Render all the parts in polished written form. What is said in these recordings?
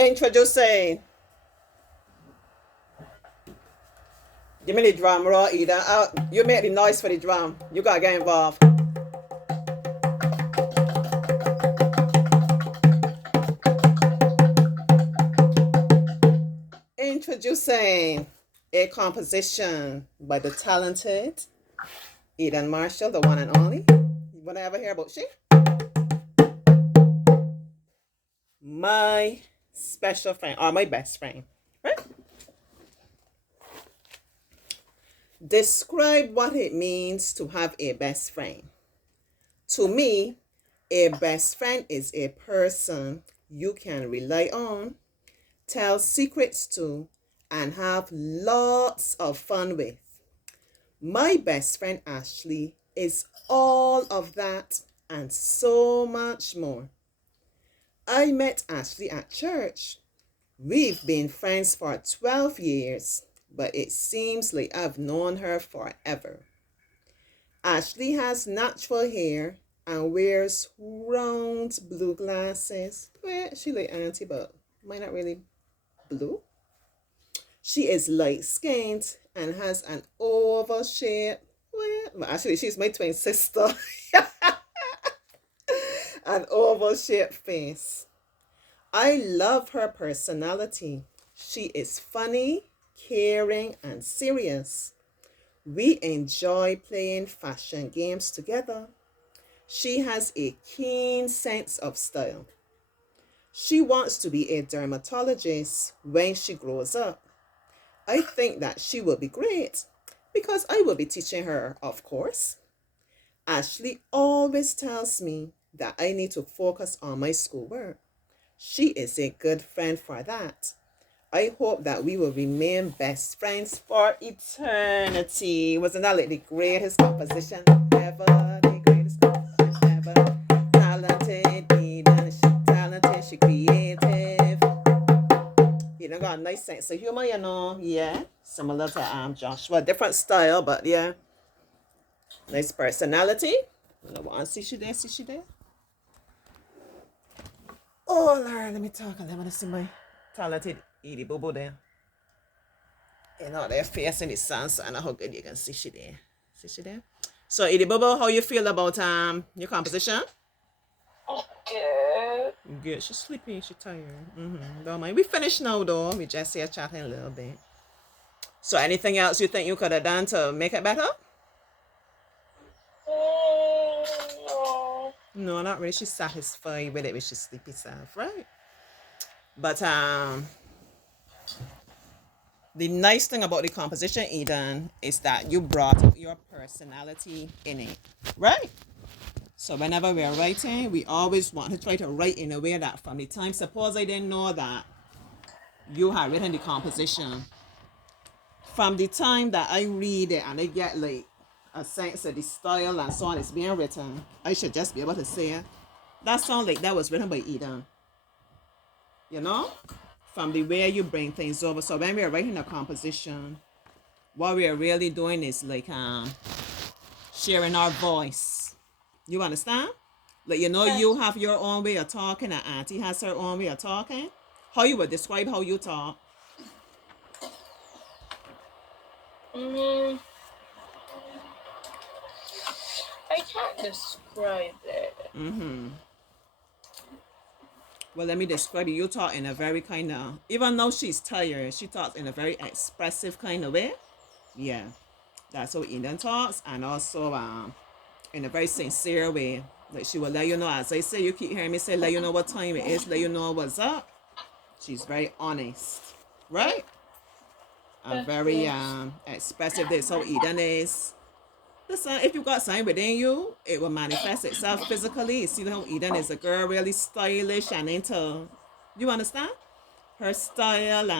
Introducing. Give me the drum roll, Eden. You make the noise for the drum. You gotta get involved. Introducing a composition by the talented Eden Marshall, the one and only. You wanna ever hear about she? My special friend, or my best friend, right? Describe what it means to have a best friend. To me, a best friend is a person you can rely on, tell secrets to, and have lots of fun with. My best friend Ashley is all of that and so much more. I met Ashley at church. We've been friends for 12 years, but it seems like I've known her forever. Ashley has natural hair and wears round blue glasses. Well, she like auntie, but mine not really blue. She is light skinned and has an oval shape. Well, actually, she's my twin sister. An oval shaped face. I love her personality. She is funny, caring, and serious. We enjoy playing fashion games together. She has a keen sense of style. She wants to be a dermatologist when she grows up. I think that she will be great because I will be teaching her, of course. Ashley always tells me that I need to focus on my schoolwork. She is a good friend for that. I hope that we will remain best friends for eternity. Wasn't that like the greatest composition ever? The greatest composition ever. Talented, Eden, she talented, she creative. You know, got a nice sense of humor, you know. Yeah, similar to Joshua, different style, but yeah, nice personality. You know what? See she there, see she there. Oh Lord, let me talk. I want to see my talented Edie Bobo there. You know, they're facing the sun, so I know how good you can see she there. See she there? So Edie Bobo, how you feel about your composition? Good. Good. She's sleepy, she's tired. Don't mind. We finished now though. We just here chatting a little bit. So anything else you think you could have done to make it better? No. No, not really. She's satisfied with it with she's sleepy self, right? But the nice thing about the composition, Eden, is that you brought up your personality in it, right? So whenever we're writing, we always want to try to write in a way that from the time, suppose I didn't know that you had written the composition, from the time that I read it and I get like a sense of the style and so on is being written, I should just be able to say, that sounds like that was written by Eden. You know? From the way you bring things over. So when we're writing a composition, what we are really doing is like sharing our voice. You understand? Like, you know, you have your own way of talking and Auntie has her own way of talking. How you would describe how you talk? I can't describe it. Well, let me describe it. You talk in a very kind of, even though she's tired, she talks in a very expressive kind of way. Yeah, that's how Eden talks, and also in a very sincere way. Like she will let you know, as I say, you keep hearing me say, let you know what time it is, let you know what's up. She's very honest, right? And very expressive. That's how Eden is. Listen, if you got something within you, it will manifest itself physically. See how Eden is a girl, really stylish and into, you understand? Her style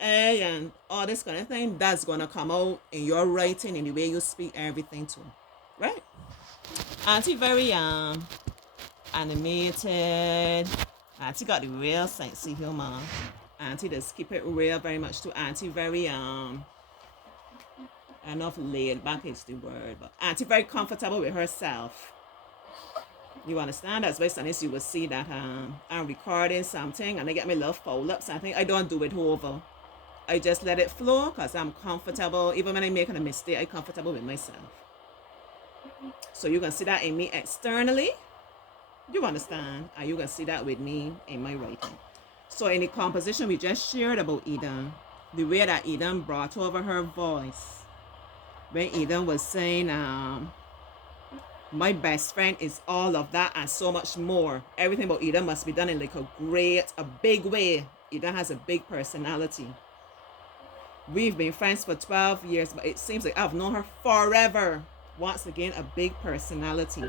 and all this kind of thing, that's gonna come out in your writing, in the way you speak, everything too, right? Auntie very animated. Auntie got the real sense of humor. Auntie just keep it real very much too. Auntie very enough laid back is the word, but Auntie very comfortable with herself. You understand? That's why sometimes you will see that I'm recording something and I get my love fold up something. I don't do it over. I just let it flow because I'm comfortable. Even when I'm making a mistake, I'm comfortable with myself. So you can see that in me externally. You understand? And you can see that with me in my writing. So in the composition we just shared about Eden, the way that Eden brought over her voice, when Eden was saying, my best friend is all of that and so much more. Everything about Eden must be done in like a big way. Eden has a big personality. We've been friends for 12 years, but it seems like I've known her forever. Once again, a big personality.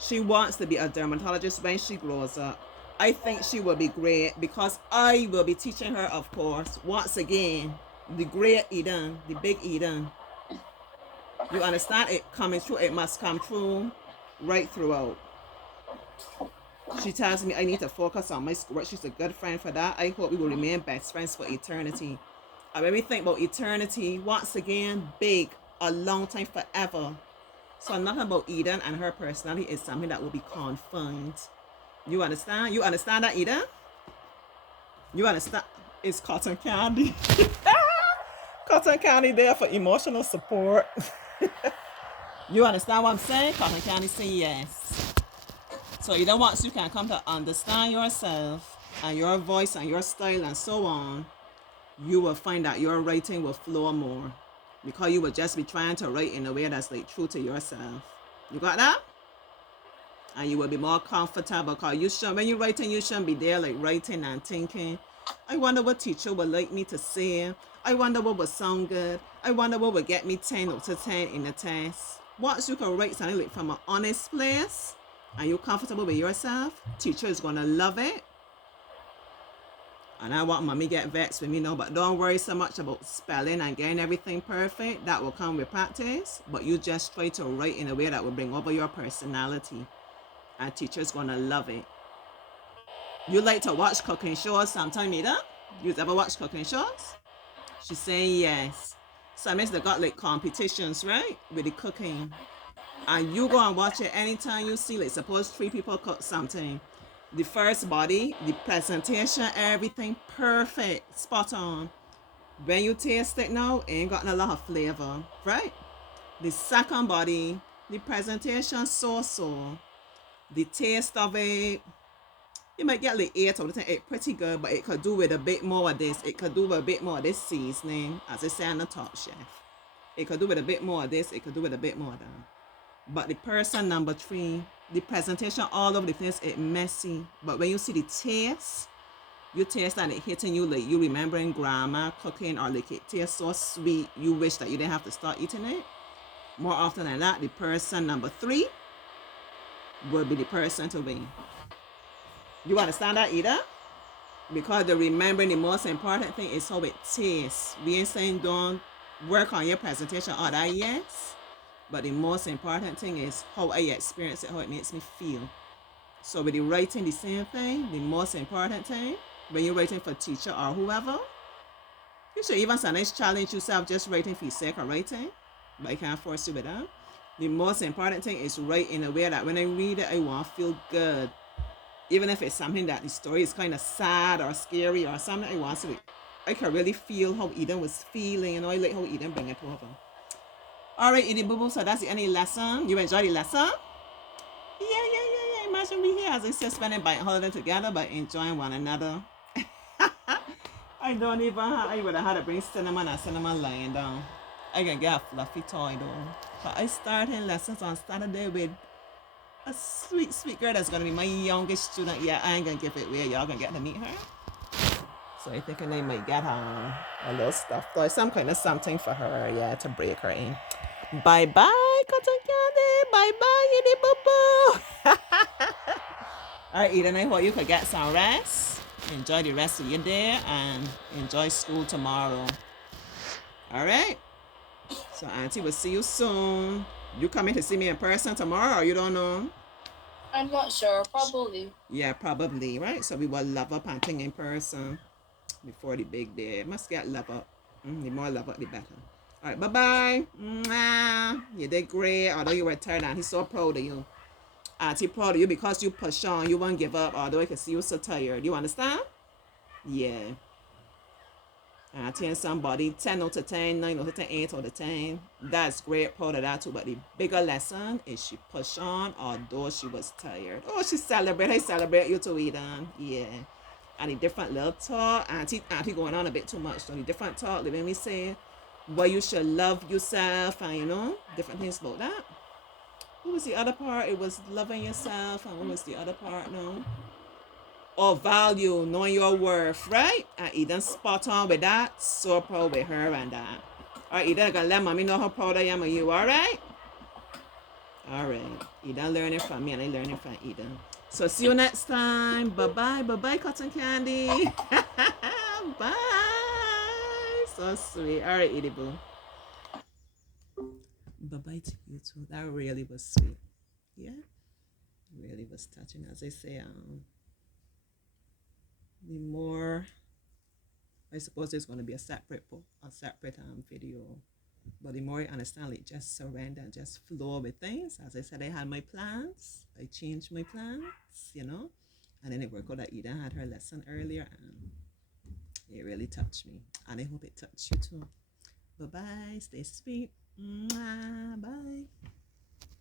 She wants to be a dermatologist when she grows up. I think she will be great because I will be teaching her, of course, once again, the great Eden, the big Eden. You understand? It coming through, it must come through right throughout. She tells me I need to focus on my schoolwork. She's a good friend for that. I hope we will remain best friends for eternity. And when we think about eternity, once again, big, a long time, forever. So nothing about Eden and her personality is something that will be confined. You understand? You understand that, Eden? You understand? It's cotton candy. Cotton candy there for emotional support. You understand what I'm saying? Cotton candy say yes. So Eden, once you can come to understand yourself and your voice and your style and so on, you will find that your writing will flow more because you will just be trying to write in a way that's like true to yourself. You got that? And you will be more comfortable because you should, when you're writing, you shouldn't be there like writing and thinking, I wonder what teacher would like me to say. I wonder what would sound good. I wonder what would get me 10 out of 10 in the test. Once you can write something like from an honest place and you're comfortable with yourself, teacher is going to love it. And I want mommy get vexed with me now, but don't worry so much about spelling and getting everything perfect. That will come with practice. But you just try to write in a way that will bring over your personality. And teacher's gonna love it. You like to watch cooking shows sometime, either? You ever watch cooking shows? She's saying yes. Sometimes they got like competitions, right? With the cooking. And you go and watch it anytime you see, like suppose 3 people cook something. The first body, the presentation, everything perfect, spot on. When you taste it now, it ain't got a lot of flavor, right? The second body, the presentation so. The taste of it, you might get like 8 out of 10. It's pretty good, but it could do with a bit more of this. It could do with a bit more of this seasoning, as they say on the Top Chef. It could do with a bit more of this. It could do with a bit more of that. But the person number 3, the presentation all over the place, it's messy. But when you see the taste, you taste that it hitting you like you remembering grandma cooking, or like it tastes so sweet, you wish that you didn't have to start eating it. More often than that, the person number 3 will be the person to win. You understand that, Ida? Because the remembering, the most important thing is how it tastes. We ain't saying don't work on your presentation or that, yes. But the most important thing is how I experience it, how it makes me feel. So with the writing, the same thing. The most important thing, when you're writing for teacher or whoever, you should even sometimes challenge yourself just writing for your sake of writing. But I can't force you with that. The most important thing is write in a way that when I read it, I want to feel good. Even if it's something that the story is kind of sad or scary or something, I want to, I can really feel how Eden was feeling. You know, I like how Eden bring it over. All right, Edie Boo Boo, so that's the end of the lesson. You enjoy the lesson? Yeah. Imagine we here, as I said, spending by holiday together, but enjoying one another. I don't even have, I would have had to bring cinnamon and cinnamon lying down. I can get a fluffy toy though. But I started lessons on Saturday with a sweet girl that's gonna be my youngest student. Yeah, I ain't gonna give it away. Y'all gonna get to meet her. So I think I might get her a little stuff toy, some kind of something for her, yeah, to break her in. Bye bye, cotton candy. Bye bye, Edie Boo Boo. All right, Eden, I hope you could get some rest. Enjoy the rest of your day and enjoy school tomorrow. All right. So Auntie will see you soon. You coming to see me in person tomorrow, or you don't know? I'm not sure. Probably. Yeah, probably, right? So we will love up Auntie in person before the big day. Must get love up. The more love up, the better. All right, bye-bye. Mwah. You did great, although you were tired, and he's so proud of you. Auntie proud of you because you push on, you won't give up, although I can see you so tired. You understand? Yeah. Auntie and somebody, 10 out of 10, 9 out of 10, 8 out of 10. That's great, proud of that too. But the bigger lesson is she pushed on, although she was tired. Oh, she celebrate. I celebrate you too, Eden. Yeah. And the different little talk, auntie going on a bit too much. So the different talk, let me say, why you should love yourself and, different things about that. What was the other part? It was loving yourself. And what was the other part? No. Or value, knowing your worth, right? And Eden spot on with that. So proud with her and that. All right, Eden, gonna let mommy know how proud I am of you. All right? All right. Eden learning from me and I learning from Eden. So see you next time. Bye bye. Bye bye, cotton candy. Bye. So sweet. All right, Edie Boo. Bye bye to you too. That really was sweet. Yeah. Really was touching. As I say, the more I suppose there's going to be a separate video. But the more I understand, like just surrender and just flow with things. As I said, I had my plans. I changed my plans. And then it worked out that Eden had her lesson earlier, and it really touched me. And I hope it touched you too. Bye bye. Stay sweet. Mwah, bye.